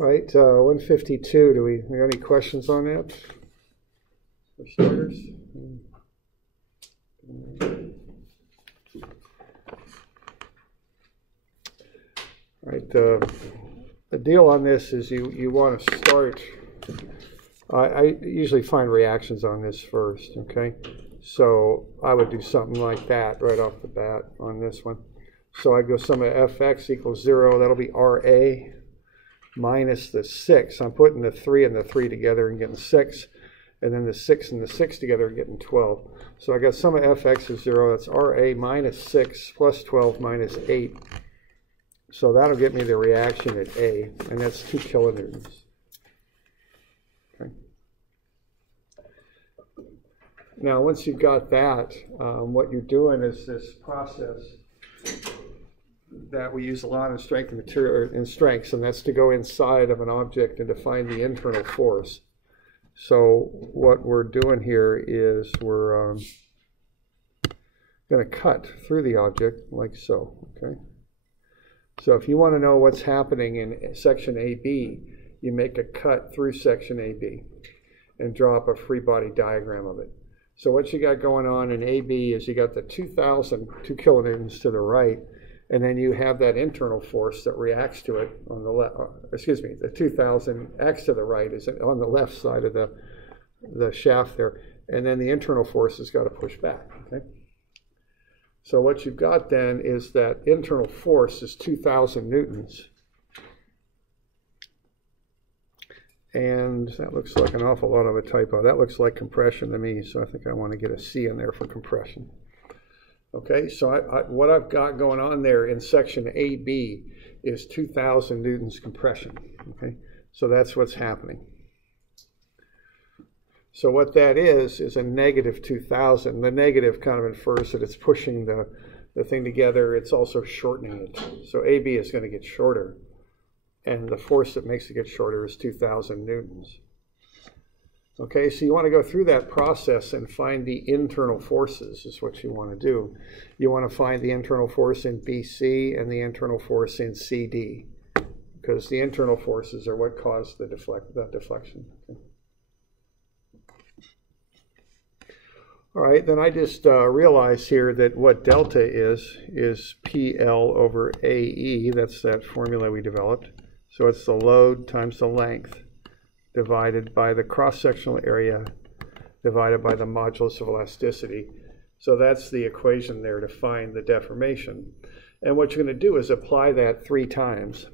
Right, 152. Do we have any questions on that? For starters? All right, the deal on this is you want to start. I usually find reactions on this first, okay? So I would do something like that right off the bat on this one. So I go sum of fx equals 0. That'll be RA minus the 6. I'm putting the 3 and the 3 together and getting 6. And then the 6 and the 6 together and getting 12. So I got sum of fx is 0. That's RA minus 6 plus 12 minus 8. So that'll get me the reaction at A. And that's 2 kilonewtons. Okay. Now, once you've got that, what you're doing is this process that we use a lot in strength and material, or in strengths, and that's to go inside of an object and to find the internal force. So what we're doing here is we're going to cut through the object like so. Okay. So if you want to know what's happening in section AB, you make a cut through section AB and draw up a free body diagram of it. So what you got going on in AB is you got the 2 kilonewtons to the right, and then you have that internal force that reacts to it on the left. Excuse me, the 2,000 x to the right is on the left side of the shaft there, and then the internal force has got to push back. Okay. So what you've got then is that internal force is 2,000 newtons. And that looks like an awful lot of a typo. That looks like compression to me, so I think I want to get a C in there for compression. Okay, so what I've got going on there in section AB is 2,000 newtons compression. Okay, so that's what's happening. So what that is a negative 2,000. The negative kind of infers that it's pushing the thing together. It's also shortening it. So AB is going to get shorter. And the force that makes it get shorter is 2,000 newtons. Okay, so you want to go through that process and find the internal forces is what you want to do. You want to find the internal force in BC and the internal force in CD, because the internal forces are what caused the deflection. Okay. All right, then I just realized here that what delta is PL over AE. That's that formula we developed. So it's the load times the length divided by the cross-sectional area divided by the modulus of elasticity. So that's the equation there to find the deformation. And what you're going to do is apply that 3 times.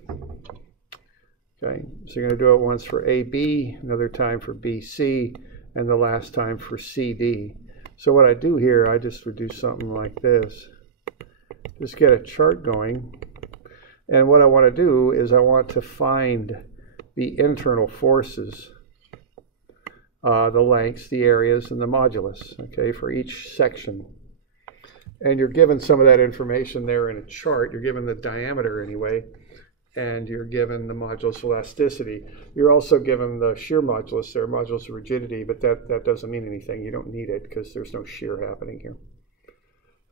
Okay, so you're going to do it once for AB, another time for BC, and the last time for CD. So what I do here, I just would do something like this. Just get a chart going. And what I want to do is I want to find the internal forces, the lengths, the areas, and the modulus, okay, for each section. And you're given some of that information there in a chart. You're given the diameter anyway, and you're given the modulus of elasticity. You're also given the shear modulus there, modulus of rigidity, but that doesn't mean anything. You don't need it because there's no shear happening here.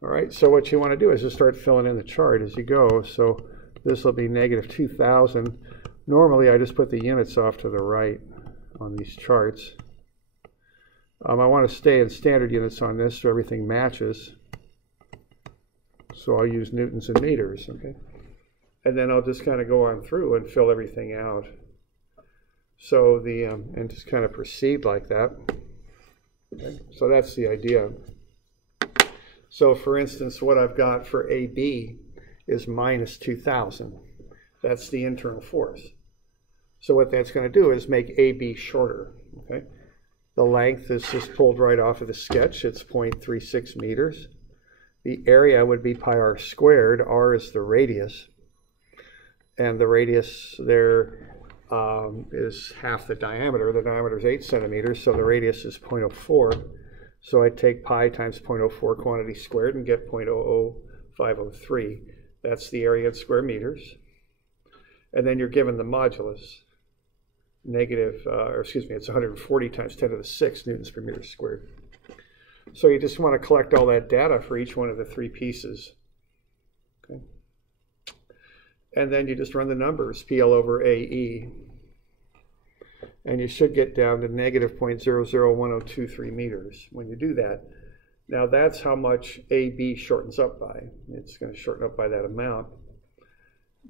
All right, so what you want to do is just start filling in the chart as you go. So this will be negative 2,000. Normally, I just put the units off to the right on these charts. I want to stay in standard units on this so everything matches. So I'll use newtons and meters, okay? And then I'll just kind of go on through and fill everything out. So and just kind of proceed like that. Okay? So that's the idea. So for instance, what I've got for AB is minus 2,000. That's the internal force. So what that's going to do is make AB shorter. Okay? The length is just pulled right off of the sketch. It's 0.36 meters. The area would be pi r squared. R is the radius. And the radius there is half the diameter. The diameter is 8 centimeters, so the radius is 0.04. So I take pi times 0.04 quantity squared and get 0.00503. That's the area in square meters. And then you're given the modulus, it's 140 times 10 to the 6 newtons per meter squared. So you just want to collect all that data for each one of the 3 pieces. Okay. And then you just run the numbers, PL over AE. and you should get down to negative 0.001023 meters when you do that. Now that's how much AB shortens up by. It's going to shorten up by that amount.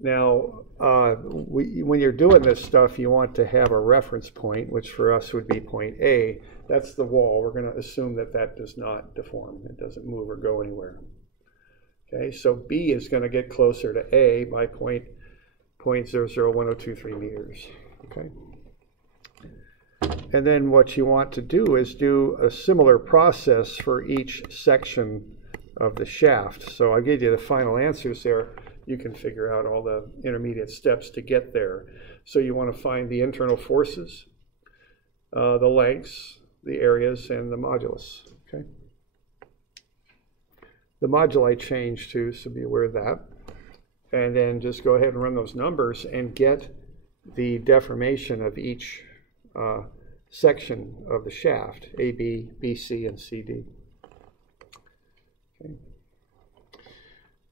Now, when you're doing this stuff, you want to have a reference point, which for us would be point A. That's the wall. We're going to assume that that does not deform. It doesn't move or go anywhere. Okay, so B is going to get closer to A by 0.001023 meters. Okay. And then what you want to do is do a similar process for each section of the shaft. So I'll give you the final answers there. You can figure out all the intermediate steps to get there. So you want to find the internal forces, the lengths, the areas, and the modulus. Okay. The moduli change too, so be aware of that. And then just go ahead and run those numbers and get the deformation of each section of the shaft, AB, BC, and CD. Okay.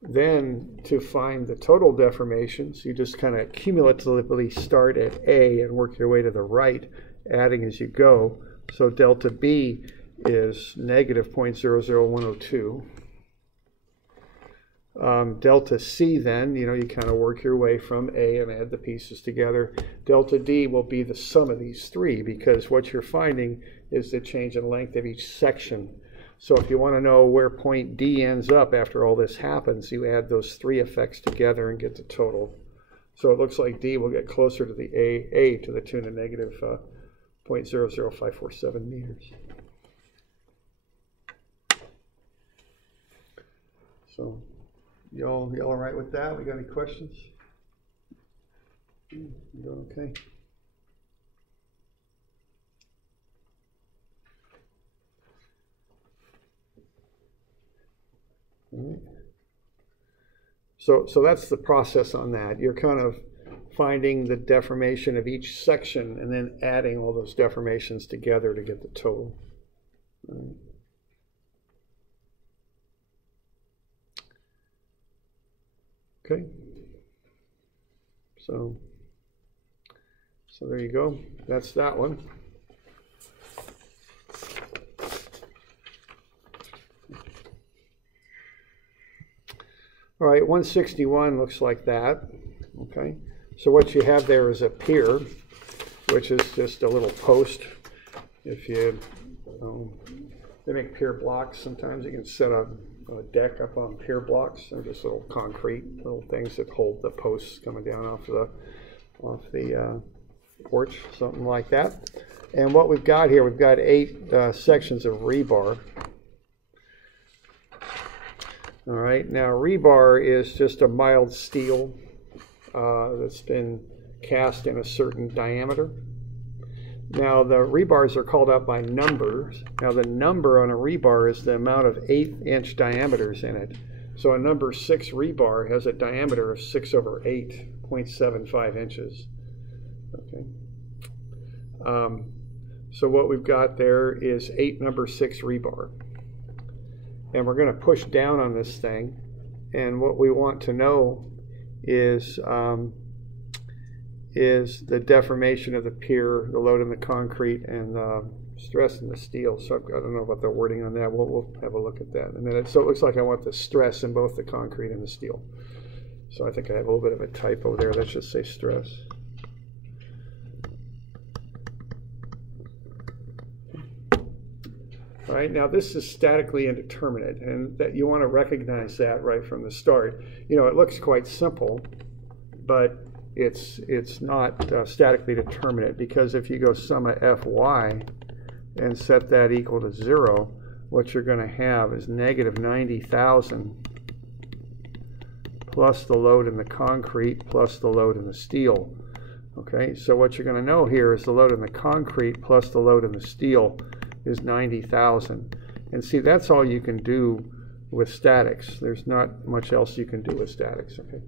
Then to find the total deformations, you just kind of cumulatively start at A and work your way to the right, adding as you go. So delta B is negative 0.00102. Delta C then, you kind of work your way from A and add the pieces together. Delta D will be the sum of these three, because what you're finding is the change in length of each section. So if you want to know where point D ends up after all this happens, you add those three effects together and get the total. So it looks like D will get closer to the A to the tune of negative 0.00547 meters. So y'all all right with that? We got any questions? You doing okay? All right. So that's the process on that. You're kind of finding the deformation of each section and then adding all those deformations together to get the total. All right. Okay. So there you go. That's that one. All right, 161 looks like that. Okay, so what you have there is a pier, which is just a little post. If you, they make pier blocks. Sometimes you can set a deck up on pier blocks. They're just little concrete little things that hold the posts coming down off the porch, something like that. And what we've got here, we've got 8 sections of rebar. All right, now rebar is just a mild steel that's been cast in a certain diameter. Now the rebars are called out by numbers. Now the number on a rebar is the amount of 1/8-inch diameters in it. So a number 6 rebar has a diameter of 6/8, 0.75 inches. Okay. So what we've got there is 8 number 6 rebar. And we're going to push down on this thing, and what we want to know is the deformation of the pier, the load in the concrete, and the stress in the steel. So I don't know about the wording on that. We'll have a look at that in a minute. So it looks like I want the stress in both the concrete and the steel. So I think I have a little bit of a typo there. Let's just say stress. All right, now this is statically indeterminate, and that you want to recognize that right from the start. It looks quite simple, but it's not statically determinate, because if you go summa Fy and set that equal to 0, what you're going to have is negative 90,000 plus the load in the concrete plus the load in the steel. Okay, so what you're going to know here is the load in the concrete plus the load in the steel is 90,000. And see, that's all you can do with statics. There's not much else you can do with statics. Okay,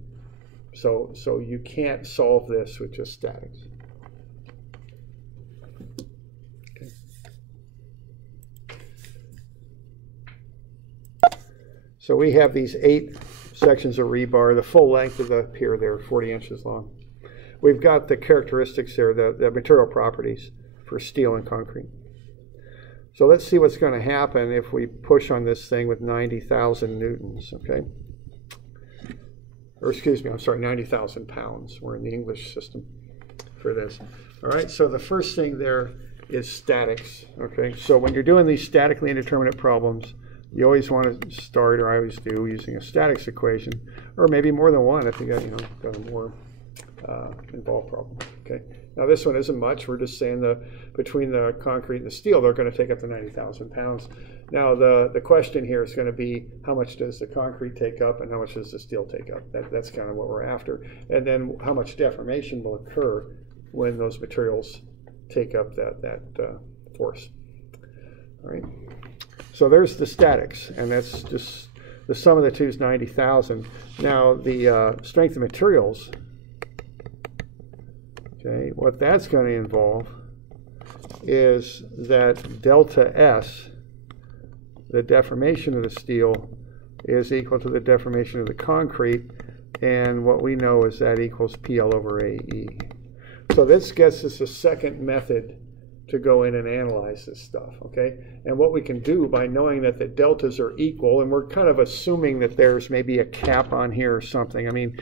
so you can't solve this with just statics. Okay. So we have these 8 sections of rebar, the full length of the pier there, 40 inches long. we've got the characteristics there, the material properties for steel and concrete. So let's see what's going to happen if we push on this thing with 90,000 newtons, okay? Or excuse me, I'm sorry, 90,000 pounds. We're in the English system for this. All right, so the first thing there is statics, okay? So when you're doing these statically indeterminate problems, you always want to start, or I always do, using a statics equation, or maybe more than one if you got, got a more involved problem, okay? Now this one isn't much. We're just saying between the concrete and the steel, they're going to take up to 90,000 pounds. Now the question here is going to be how much does the concrete take up and how much does the steel take up? That's kind of what we're after. And then how much deformation will occur when those materials take up that force. All right. So there's the statics, and that's just the sum of the two is 90,000. Now the strength of materials. Okay, what that's going to involve is that delta S, the deformation of the steel, is equal to the deformation of the concrete, and what we know is that equals PL over AE. So this gets us a second method to go in and analyze this stuff, okay? And what we can do by knowing that the deltas are equal, and we're kind of assuming that there's maybe a cap on here or something. I mean,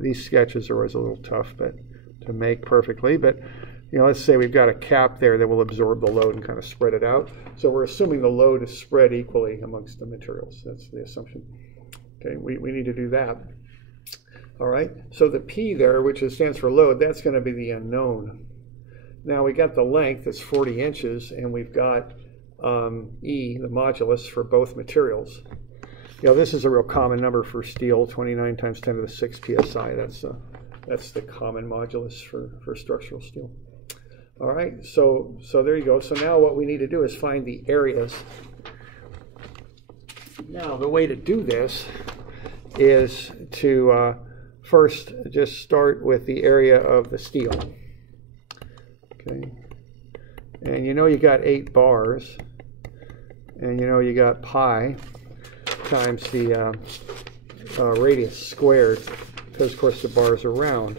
these sketches are always a little tough to make perfectly, but let's say we've got a cap there that will absorb the load and kind of spread it out. So we're assuming the load is spread equally amongst the materials. That's the assumption. Okay, we need to do that. All right, so the P there, which stands for load, that's going to be the unknown. Now we got the length, that's 40 inches, and we've got E, the modulus, for both materials. This is a real common number for steel, 29 times 10 to the 6 psi. That's the common modulus for structural steel. All right, so there you go. So now what we need to do is find the areas. Now the way to do this is to first just start with the area of the steel. Okay, and you got 8 bars, and you got pi times the radius squared, because of course the bars are round.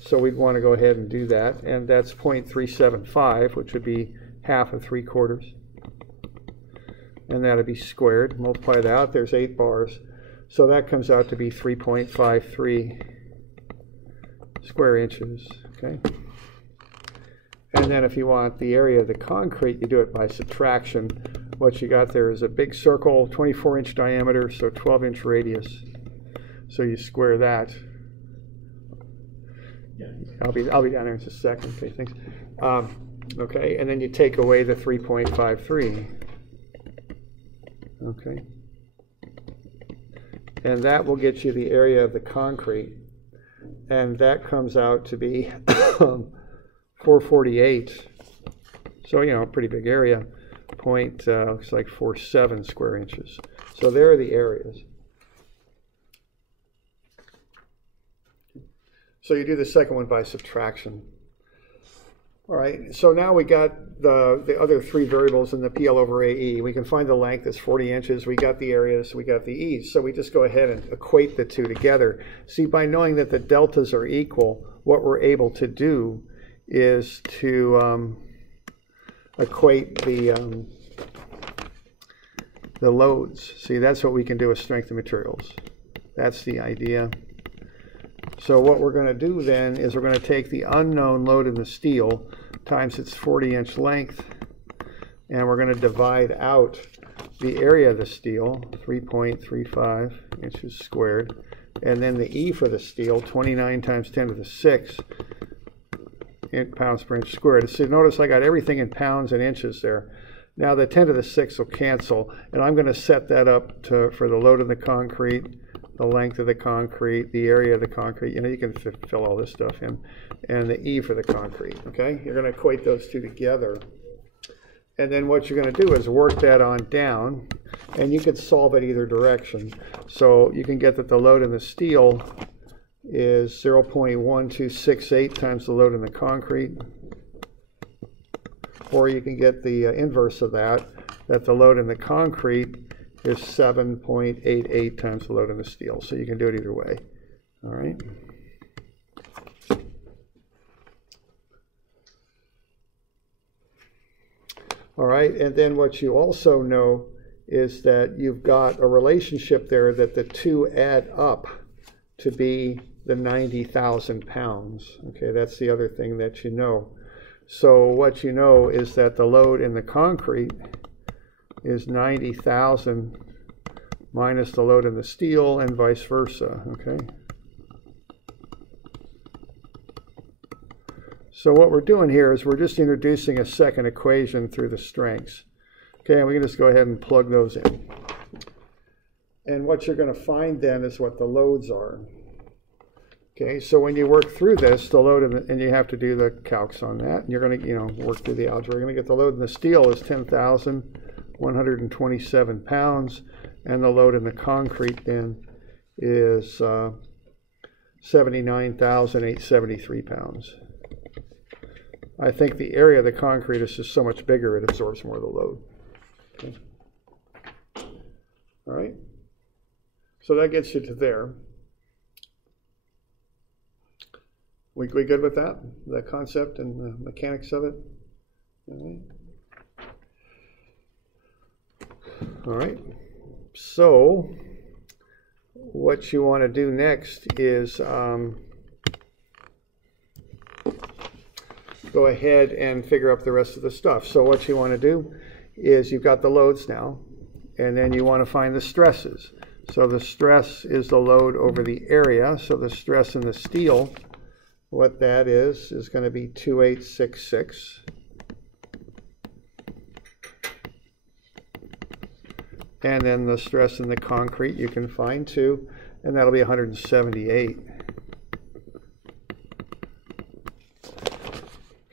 So we'd want to go ahead and do that, and that's 0.375, which would be half of 3/4. And that'll be squared. Multiply that out, there's 8 bars. So that comes out to be 3.53 square inches, okay? And then if you want the area of the concrete, you do it by subtraction. What you got there is a big circle, 24-inch diameter, so 12-inch radius. So you square that. I'll be down there in just a second. Okay, thanks. Okay, and then you take away the 3.53. Okay. And that will get you the area of the concrete. And that comes out to be 448. So, a pretty big area. Looks like 47 square inches. So there are the areas. So you do the second one by subtraction. All right, so now we got the other 3 variables in the PL over AE. We can find the length is 40 inches. We got the areas, we got the E's. So we just go ahead and equate the two together. See, by knowing that the deltas are equal, what we're able to do is to equate the loads. See, that's what we can do with strength of materials. That's the idea. So what we're going to do then is we're going to take the unknown load in the steel times its 40-inch length, and we're going to divide out the area of the steel, 3.35 inches squared, and then the E for the steel, 29 times 10 to the 6 pounds per inch squared. So notice I got everything in pounds and inches there. Now the 10 to the 6 will cancel, and I'm going to set that up for the load of the concrete, the length of the concrete, the area of the concrete. You can fill all this stuff in, and the E for the concrete. Okay, you're going to equate those two together, and then what you're going to do is work that on down, and you could solve it either direction. So you can get that the load in the steel is 0.1268 times the load in the concrete, or you can get the inverse of that the load in the concrete is 7.88 times the load in the steel. So you can do it either way. All right. All right, and then what you also know is that you've got a relationship there that the two add up to be the 90,000 pounds. Okay, that's the other thing that you know. So what you know is that the load in the concrete is 90,000 minus the load in the steel and vice versa, okay? So what we're doing here is we're just introducing a second equation through the strengths. Okay, and we can just go ahead and plug those in. And what you're going to find then is what the loads are. Okay, so when you work through this, the load, and you have to do the calcs on that, and you're going to, work through the algebra. You're going to get the load in the steel is 10,127 pounds, and the load in the concrete then is 79,873 pounds. I think the area of the concrete is just so much bigger, it absorbs more of the load. Okay. All right, so that gets you to there. We good with that? The concept and the mechanics of it? All right. So what you want to do next is go ahead and figure up the rest of the stuff. So what you want to do is you've got the loads now, and then you want to find the stresses. So the stress is the load over the area. So the stress in the steel, what that is going to be 2866. And then the stress in the concrete you can find too, and that'll be 178.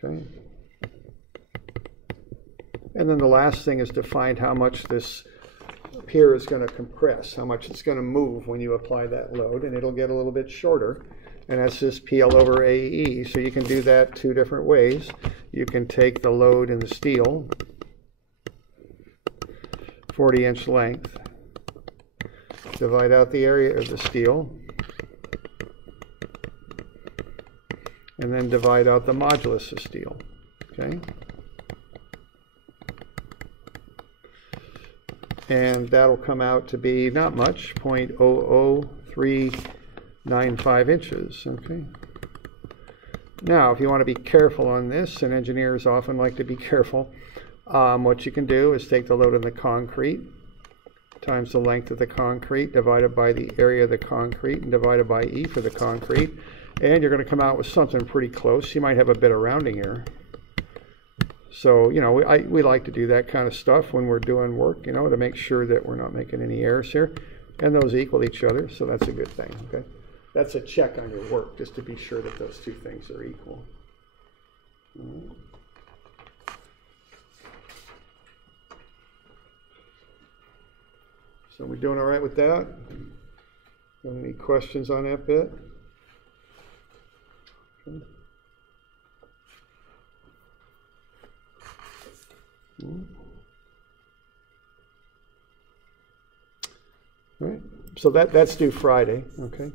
Okay. And then the last thing is to find how much this pier is going to compress, how much it's going to move when you apply that load, and it'll get a little bit shorter. And that's just PL over AE. So you can do that two different ways. You can take the load in the steel, 40-inch length, divide out the area of the steel, and then divide out the modulus of steel. Okay? And that'll come out to be not much, 0.00395 inches. Okay. Now, if you want to be careful on this, and engineers often like to be careful, what you can do is take the load in the concrete times the length of the concrete divided by the area of the concrete and divided by E for the concrete, and you're going to come out with something pretty close. You might have a bit of rounding error. So, we like to do that kind of stuff when we're doing work, to make sure that we're not making any errors here. And those equal each other, so that's a good thing, okay? That's a check on your work, just to be sure that those two things are equal. So we doing all right with that? Any questions on that bit? Okay. All right, so that's due Friday, okay?